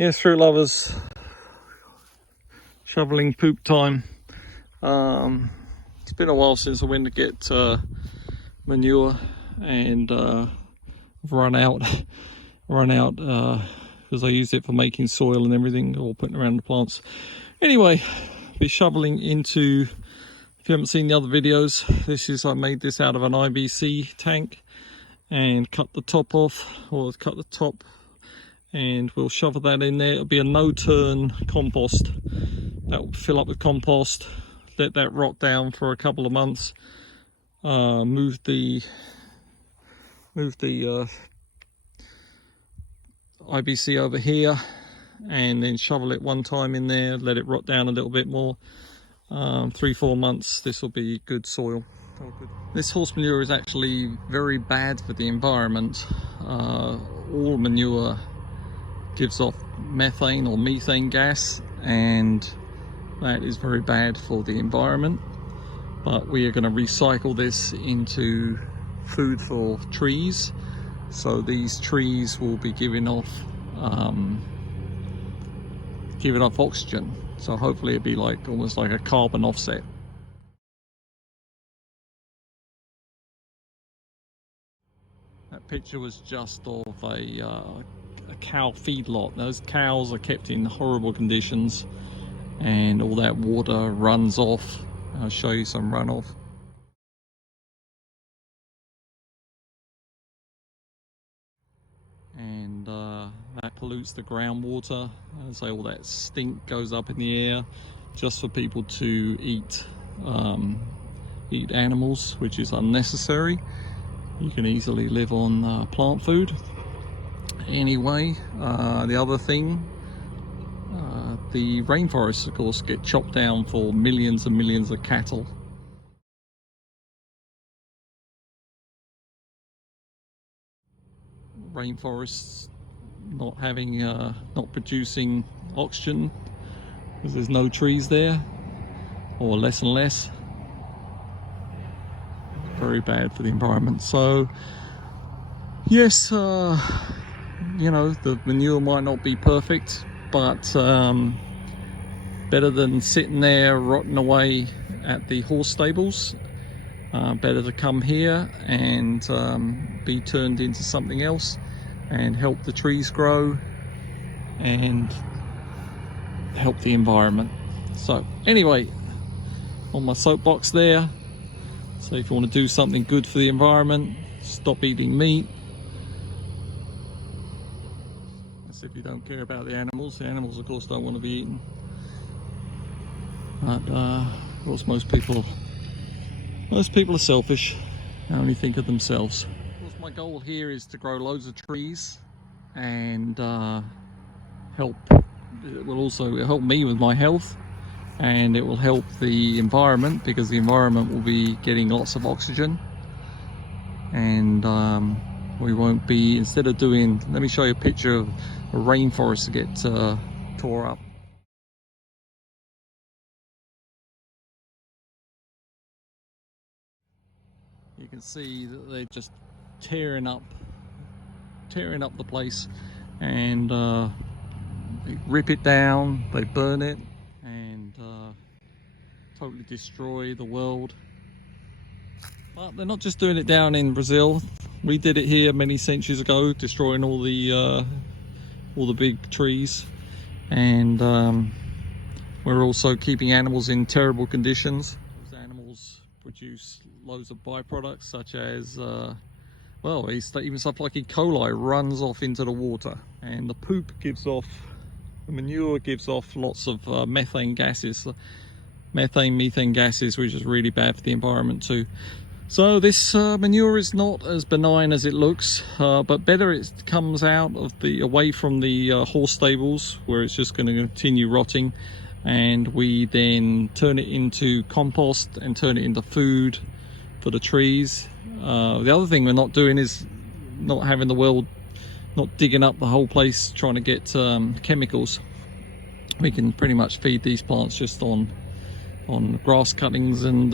Yes, fruit lovers, shoveling poop time. It's been a while since I went to get manure, and I've run out because I used it for making soil and everything, or putting around the plants. Anyway, be shoveling into, if you haven't seen the other videos, I made this out of an IBC tank and cut the top off, or cut the top, and we'll shovel that in there. It'll be a no-turn compost. That will fill up with compost, let that rot down for a couple of months, move the IBC over here, and then shovel it one time in there, let it rot down a little bit more. 3-4 months, this will be good soil. This horse manure is actually very bad for the environment. All manure gives off methane or methane gas, and that is very bad for the environment. But we are going to recycle this into food for trees, so these trees will be giving off oxygen, so hopefully it'll be like almost like a carbon offset. That picture was just of a cow feedlot. Those cows are kept in horrible conditions, and all that water runs off. I'll show you some runoff. And that pollutes the groundwater. So all that stink goes up in the air just for people to eat animals, which is unnecessary. You can easily live on plant food. Anyway, the other thing, the rainforests, of course, get chopped down for millions and millions of cattle. Rainforests not producing oxygen because there's no trees there, or less and less. Very bad for the environment. So yes, you know, the manure might not be perfect, but better than sitting there rotting away at the horse stables. Better to come here and be turned into something else and help the trees grow and help the environment. So anyway, on my soapbox there. So if you want to do something good for the environment, stop eating meat. That's if you don't care about the animals. The animals, of course, don't want to be eaten. But of course, most people are selfish. They only think of themselves. Of course, my goal here is to grow loads of trees and help. It will also help me with my health, and it will help the environment, because the environment will be getting lots of oxygen, and we won't be, instead of doing, let me show you a picture of a rainforest that gets tore up. You can see that they're just tearing up the place, and they rip it down, they burn it, and totally destroy the world. But they're not just doing it down in Brazil. We did it here many centuries ago, destroying all the big trees, and we're also keeping animals in terrible conditions. Those animals produce loads of byproducts, such as well, even stuff like E. coli runs off into the water, and the poop gives off, the manure gives off lots of methane gases, methane gases, which is really bad for the environment too. So this manure is not as benign as it looks, but better it comes out of away from the horse stables, where it's just going to continue rotting, and we then turn it into compost and turn it into food for the trees. The other thing we're not doing is not having the world, not digging up the whole place trying to get chemicals. We can pretty much feed these plants just on grass cuttings and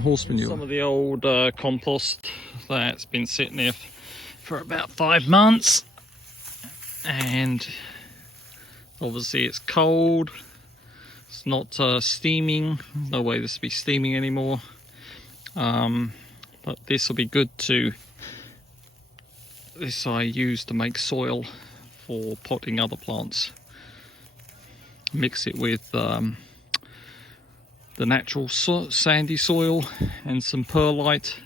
horse manure. Some of the old compost that's been sitting there for about 5 months, and Obviously it's cold, it's not steaming, no way this will be steaming anymore. But this will be good to, this I use to make soil for potting other plants. Mix it with the natural sandy soil and some perlite,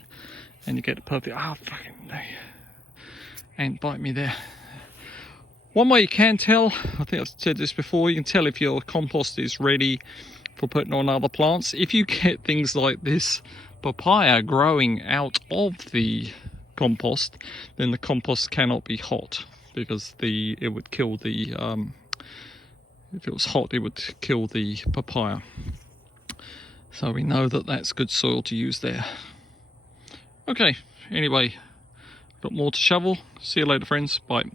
and you get a perfect, fucking ant bite me there. One way you can tell, I think I've said this before, you can tell if your compost is ready for putting on other plants. If you get things like this papaya growing out of the compost, then the compost cannot be hot, because it would kill the, if it was hot, it would kill the papaya. So we know that that's good soil to use there. Okay, anyway, got more to shovel. See you later, friends. Bye.